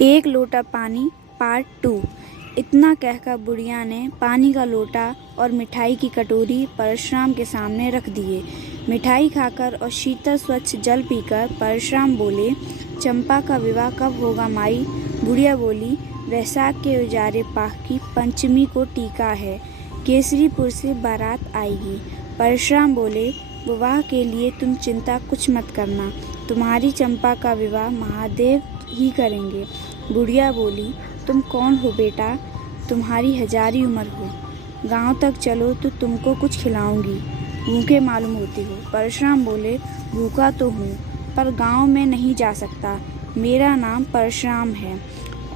एक लोटा पानी पार्ट 2। इतना कहकर बुढ़िया ने पानी का लोटा और मिठाई की कटोरी परशुराम के सामने रख दिए। मिठाई खाकर और शीतल स्वच्छ जल पीकर परशुराम बोले, चंपा का विवाह कब होगा माई? बुढ़िया बोली, वैशाख के उजाड़े पाख की पंचमी को टीका है, केसरीपुर से बारात आएगी। परशुराम बोले, विवाह के लिए तुम चिंता कुछ मत करना, तुम्हारी चंपा का विवाह महादेव ही करेंगे। बुढ़िया बोली, तुम कौन हो बेटा? तुम्हारी हजारी उम्र हो, गांव तक चलो तो तुमको कुछ खिलाऊंगी, भूखे मालूम होती हो। परशुराम बोले, भूखा तो हूँ पर गांव में नहीं जा सकता, मेरा नाम परशुराम है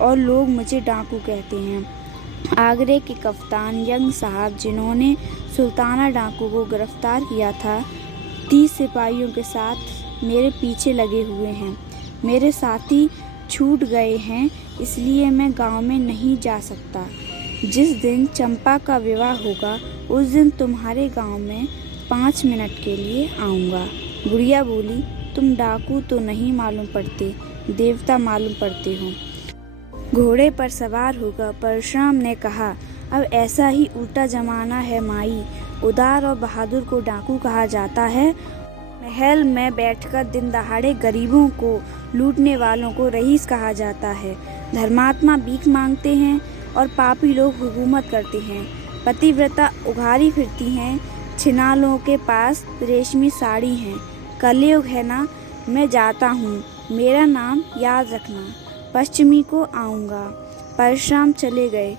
और लोग मुझे डाकू कहते हैं। आगरे के कप्तान यंग साहब जिन्होंने सुल्ताना डाकू को गिरफ्तार किया था, 30 सिपाहियों के साथ मेरे पीछे लगे हुए हैं। मेरे साथी छूट गए हैं, इसलिए मैं गांव में नहीं जा सकता। जिस दिन चंपा का विवाह होगा उस दिन तुम्हारे गांव में 5 मिनट के लिए आऊँगा। बुढ़िया बोली, तुम डाकू तो नहीं मालूम पड़ते, देवता मालूम पड़ते हो। घोड़े पर सवार होकर परशुराम ने कहा, अब ऐसा ही उल्टा जमाना है माई, उदार और बहादुर को डाकू कहा जाता है, महल में बैठकर दिन दहाड़े गरीबों को लूटने वालों को रईस कहा जाता है। धर्मात्मा भीख मांगते हैं और पापी लोग हुकूमत करते हैं। पतिव्रता उघारी फिरती हैं, छिनालों के पास रेशमी साड़ी हैं। कलयुग है ना, मैं जाता हूँ, मेरा नाम याद रखना, पश्चिमी को आऊँगा। परशुराम चले गए।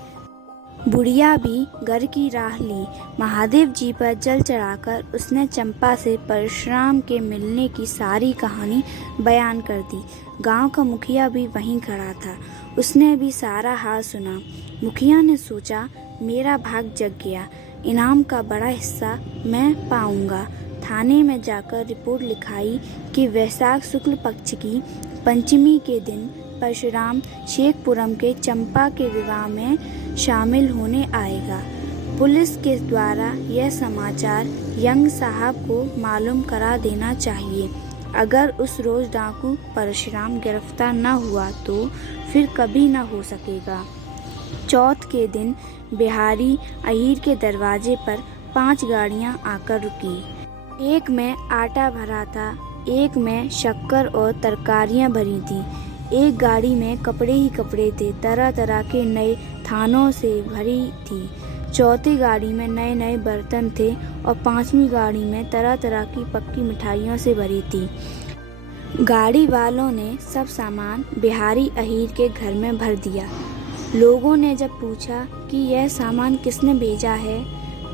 बुढ़िया भी घर की राह ली। महादेव जी पर जल चढ़ाकर उसने चंपा से परशुराम के मिलने की सारी कहानी बयान कर दी। गांव का मुखिया भी वहीं खड़ा था, उसने भी सारा हाल सुना। मुखिया ने सोचा, मेरा भाग जग गया, इनाम का बड़ा हिस्सा मैं पाऊंगा। थाने में जाकर रिपोर्ट लिखाई कि वैशाख शुक्ल पक्ष की पंचमी के दिन परशुराम शेखपुरम के चंपा के विवाह में शामिल होने आएगा। पुलिस के द्वारा यह समाचार यंग साहब को मालूम करा देना चाहिए। अगर उस रोज डाकू परशुराम गिरफ्तार न हुआ तो फिर कभी न हो सकेगा। चौथ के दिन बिहारी अहीर के दरवाजे पर 5 गाड़ियां आकर रुकी। एक में आटा भरा था, एक में शक्कर और तरकारियां भरी थी, एक गाड़ी में कपड़े ही कपड़े थे, तरह तरह के नए थानों से भरी थी। चौथी गाड़ी में नए नए बर्तन थे और 5वीं गाड़ी में तरह तरह की पक्की मिठाइयों से भरी थी। गाड़ी वालों ने सब सामान बिहारी अहीर के घर में भर दिया। लोगों ने जब पूछा कि यह सामान किसने भेजा है,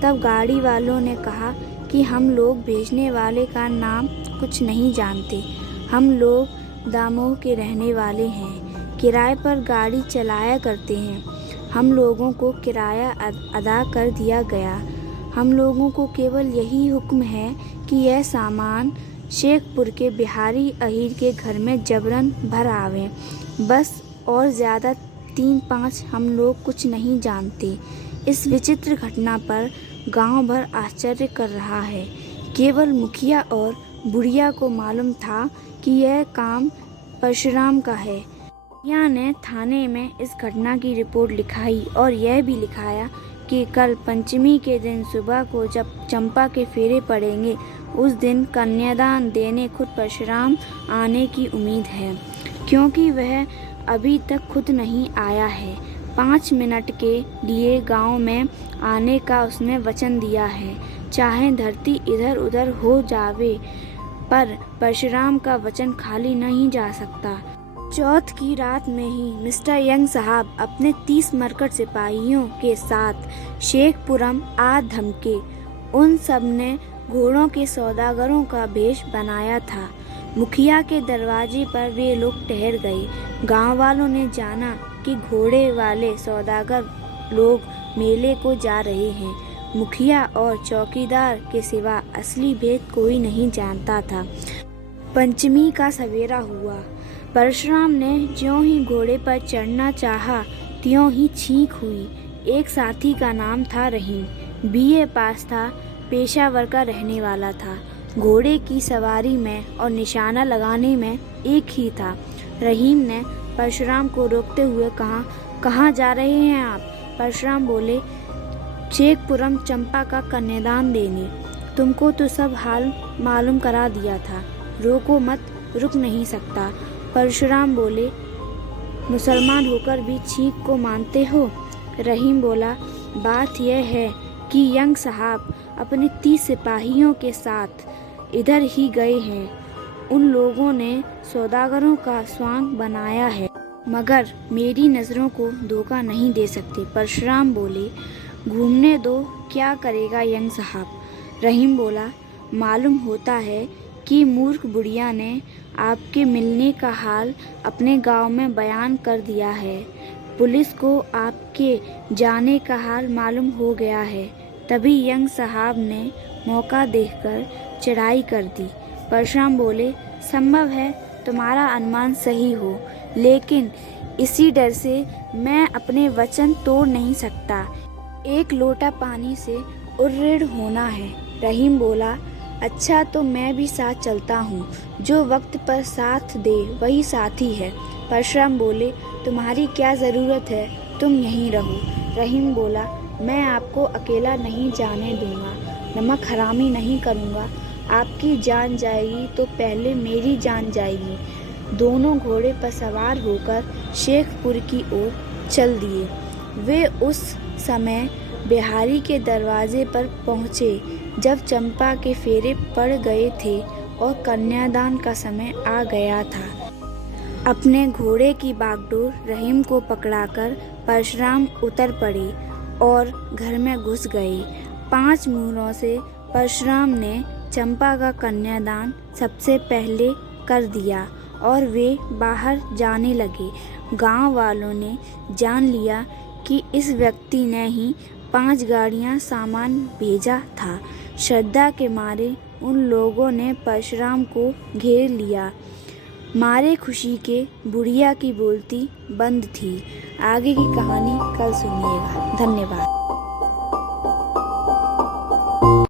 तब गाड़ी वालों ने कहा कि हम लोग भेजने वाले का नाम कुछ नहीं जानते, हम लोग दामोह के रहने वाले हैं, किराए पर गाड़ी चलाया करते हैं, हम लोगों को किराया अदा कर दिया गया। हम लोगों को केवल यही हुक्म है कि यह सामान शेखपुर के बिहारी अहीर के घर में जबरन भर आवे, बस, और ज़्यादा 3-5 हम लोग कुछ नहीं जानते। इस विचित्र घटना पर गांव भर आश्चर्य कर रहा है। केवल मुखिया और बुढ़िया को मालूम था कि यह काम परशुराम का है। मुखिया ने थाने में इस घटना की रिपोर्ट लिखाई और यह भी लिखाया कि कल पंचमी के दिन सुबह को जब चंपा के फेरे पड़ेंगे, उस दिन कन्यादान देने खुद परशुराम आने की उम्मीद है, क्योंकि वह अभी तक खुद नहीं आया है। 5 मिनट के लिए गांव में आने का उसने वचन दिया है, चाहे धरती इधर उधर हो जावे, पर परशुराम का वचन खाली नहीं जा सकता। चौथ की रात में ही मिस्टर यंग साहब अपने 30 मरकट सिपाहियों के साथ शेखपुरम आ धमके। उन सब ने घोड़ों के सौदागरों का भेष बनाया था। मुखिया के दरवाजे पर वे लोग ठहर गए। गांव वालों ने जाना कि घोड़े वाले सौदागर लोग मेले को जा रहे हैं। मुखिया और चौकीदार के सिवा असली भेद कोई नहीं जानता था। पंचमी का सवेरा हुआ। परशुराम ने ज्यों ही घोड़े पर चढ़ना चाहा, त्यों ही छींक हुई। एक साथी का नाम था रहीम, बीए पास था, पेशावर का रहने वाला था। घोड़े की सवारी में और निशाना लगाने में एक ही था। रहीम ने परशुराम को रोकते हुए कहा, कहाँ जा रहे हैं आप? परशुराम बोले, चेकपुरम चंपा का कन्यादान देने। तुमको तो सब हाल मालूम करा दिया था, रोको मत, रुक नहीं सकता। परशुराम बोले, मुसलमान होकर भी छींक को मानते हो? रहीम बोला, बात यह है कि यंग साहब अपने 30 सिपाहियों के साथ इधर ही गए हैं। उन लोगों ने सौदागरों का स्वांग बनाया है, मगर मेरी नज़रों को धोखा नहीं दे सकते। परशुराम बोले, घूमने दो, क्या करेगा यंग साहब? रहीम बोला, मालूम होता है कि मूर्ख बुढ़िया ने आपके मिलने का हाल अपने गांव में बयान कर दिया है। पुलिस को आपके जाने का हाल मालूम हो गया है। तभी यंग साहब ने मौका देखकर चढ़ाई कर दी। परशुराम बोले, संभव है तुम्हारा अनुमान सही हो, लेकिन इसी डर से मैं अपने वचन तोड़ नहीं सकता। एक लोटा पानी से उर्रेड़ होना है। रहीम बोला, अच्छा तो मैं भी साथ चलता हूँ, जो वक्त पर साथ दे वही साथी है। परशुराम बोले, तुम्हारी क्या ज़रूरत है, तुम यहीं रहो। रहीम बोला, मैं आपको अकेला नहीं जाने दूंगा, नमक हरामी नहीं करूँगा। आपकी जान जाएगी तो पहले मेरी जान जाएगी। दोनों घोड़े पर सवार होकर शेखपुर की ओर चल दिए। वे उस समय बिहारी के दरवाजे पर पहुँचे जब चंपा के फेरे पड़ गए थे और कन्यादान का समय आ गया था। अपने घोड़े की बागडोर रहीम को पकड़ाकर परशुराम उतर पड़े और घर में घुस गए। 5 मुहरों से परशुराम ने चंपा का कन्यादान सबसे पहले कर दिया और वे बाहर जाने लगे। गांव वालों ने जान लिया कि इस व्यक्ति ने ही 5 गाड़ियां सामान भेजा था। श्रद्धा के मारे उन लोगों ने परशुराम को घेर लिया। मारे खुशी के बुढ़िया की बोलती बंद थी। आगे की कहानी कल सुनिएगा। धन्यवाद।